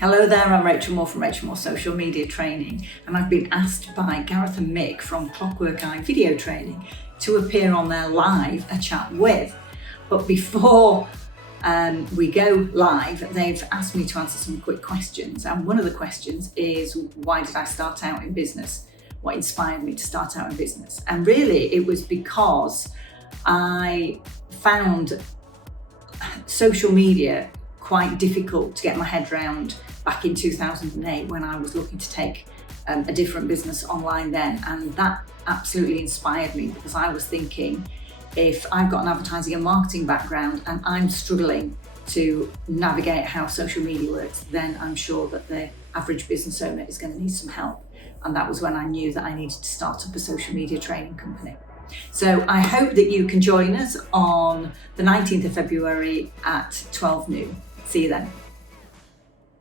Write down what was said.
Hello there, I'm Rachel Moore from Rachel Moore Social Media Training, and I've been asked by Gareth and Mick from Clockwork Eye Video Training to appear on their live A Chat With. But before we go live, they've asked me to answer some quick questions, and one of the questions is, why did I start out in business? What inspired me to start out in business? And really it was because I found social media quite difficult to get my head around back in 2008 when I was looking to take a different business online then, and that absolutely inspired me because I was thinking, if I've got an advertising and marketing background and I'm struggling to navigate how social media works, then I'm sure that the average business owner is going to need some help. And that was when I knew that I needed to start up a social media training company. So I hope that you can join us on the 19th of February at 12 noon. See you then.